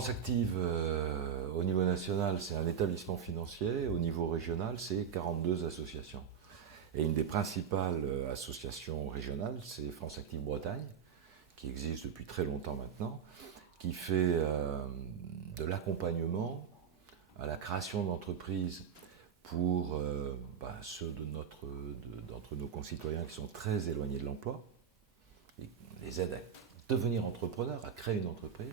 France Active, au niveau national, c'est un établissement financier. Au niveau régional, c'est 42 associations. Et une des principales associations régionales, c'est France Active Bretagne, qui existe depuis très longtemps maintenant, qui fait de l'accompagnement à la création d'entreprises pour ceux d'entre nos concitoyens qui sont très éloignés de l'emploi, les aide à devenir entrepreneurs, à créer une entreprise.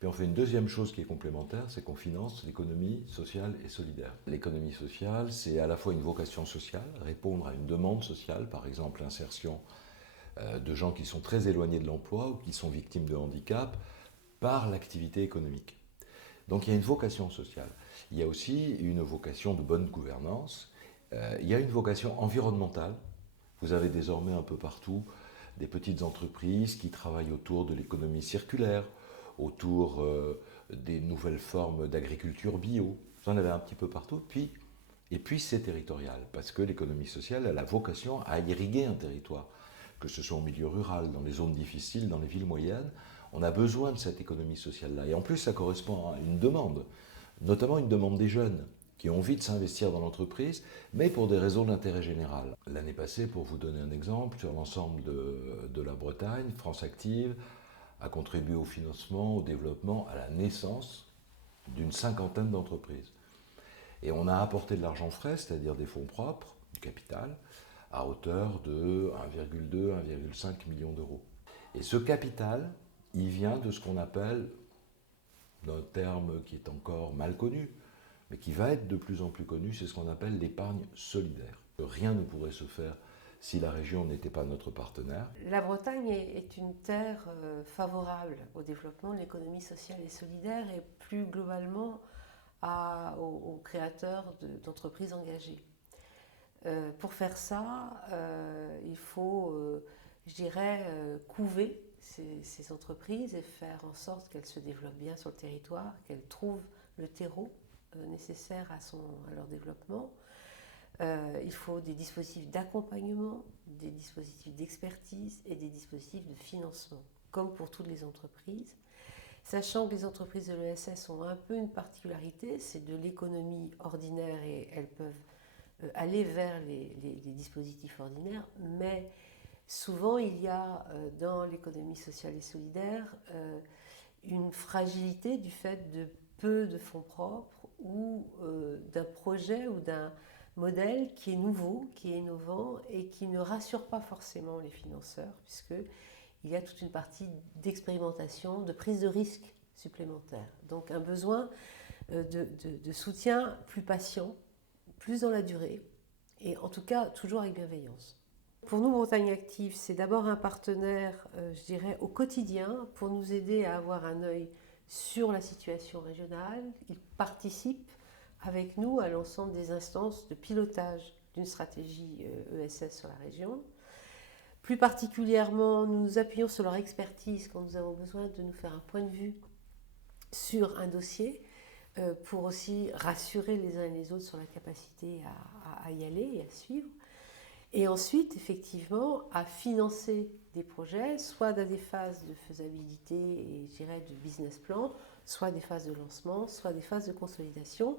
Puis on fait une deuxième chose qui est complémentaire, c'est qu'on finance l'économie sociale et solidaire. L'économie sociale, c'est à la fois une vocation sociale, répondre à une demande sociale, par exemple l'insertion de gens qui sont très éloignés de l'emploi ou qui sont victimes de handicap par l'activité économique. Donc il y a une vocation sociale. Il y a aussi une vocation de bonne gouvernance. Il y a une vocation environnementale. Vous avez désormais un peu partout des petites entreprises qui travaillent autour de l'économie circulaire, autour des nouvelles formes d'agriculture bio. Vous en avez un petit peu partout. Et puis c'est territorial, parce que l'économie sociale a la vocation à irriguer un territoire, que ce soit en milieu rural, dans les zones difficiles, dans les villes moyennes. On a besoin de cette économie sociale-là. Et en plus, ça correspond à une demande, notamment une demande des jeunes, qui ont envie de s'investir dans l'entreprise, mais pour des raisons d'intérêt général. L'année passée, pour vous donner un exemple, sur l'ensemble de la Bretagne, France Active a contribué au financement, au développement, à la naissance d'une 50aine d'entreprises. Et on a apporté de l'argent frais, c'est-à-dire des fonds propres, du capital, à hauteur de 1,2, 1,5 million d'euros. Et ce capital, il vient de ce qu'on appelle, d'un terme qui est encore mal connu, mais qui va être de plus en plus connu, c'est ce qu'on appelle l'épargne solidaire. Rien ne pourrait se faire si la région n'était pas notre partenaire. La Bretagne est une terre favorable au développement de l'économie sociale et solidaire et plus globalement aux créateurs d'entreprises engagées. Pour faire ça, il faut, je dirais, couver ces entreprises et faire en sorte qu'elles se développent bien sur le territoire, qu'elles trouvent le terreau nécessaire à leur développement. Il faut des dispositifs d'accompagnement, des dispositifs d'expertise et des dispositifs de financement, comme pour toutes les entreprises. Sachant que les entreprises de l'ESS ont un peu une particularité, c'est de l'économie ordinaire et elles peuvent aller vers les dispositifs ordinaires, mais souvent il y a dans l'économie sociale et solidaire une fragilité du fait de peu de fonds propres ou d'un projet ou d'un modèle qui est nouveau, qui est innovant et qui ne rassure pas forcément les financeurs, puisqu'il y a toute une partie d'expérimentation, de prise de risque supplémentaire. Donc un besoin de soutien plus patient, plus dans la durée, et en tout cas toujours avec bienveillance. Pour nous, Bretagne Active, c'est d'abord un partenaire, je dirais, au quotidien pour nous aider à avoir un œil sur la situation régionale. Il participe avec nous à l'ensemble des instances de pilotage d'une stratégie ESS sur la région. Plus particulièrement, nous nous appuyons sur leur expertise quand nous avons besoin de nous faire un point de vue sur un dossier pour aussi rassurer les uns et les autres sur la capacité à y aller et à suivre. Et ensuite, effectivement, à financer des projets, soit dans des phases de faisabilité et, je dirais, de business plan, soit des phases de lancement, soit des phases de consolidation.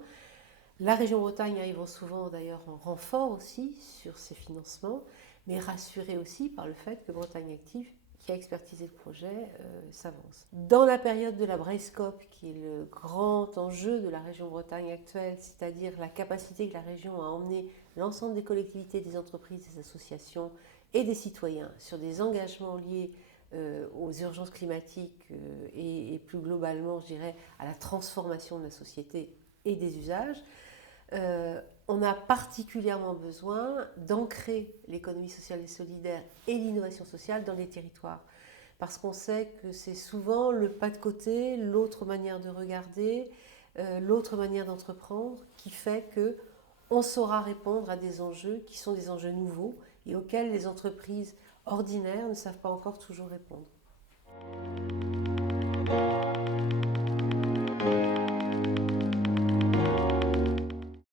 La région Bretagne arrivant souvent d'ailleurs en renfort aussi sur ces financements, mais rassurée aussi par le fait que Bretagne Active, qui a expertisé le projet, s'avance. Dans la période de la Braescope, qui est le grand enjeu de la région Bretagne actuelle, c'est-à-dire la capacité que la région a emmené l'ensemble des collectivités, des entreprises, des associations et des citoyens sur des engagements liés aux urgences climatiques et plus globalement, je dirais, à la transformation de la société et des usages, on a particulièrement besoin d'ancrer l'économie sociale et solidaire et l'innovation sociale dans les territoires. Parce qu'on sait que c'est souvent le pas de côté, l'autre manière de regarder, l'autre manière d'entreprendre qui fait qu'on saura répondre à des enjeux qui sont des enjeux nouveaux et auxquels les entreprises ordinaires ne savent pas encore toujours répondre.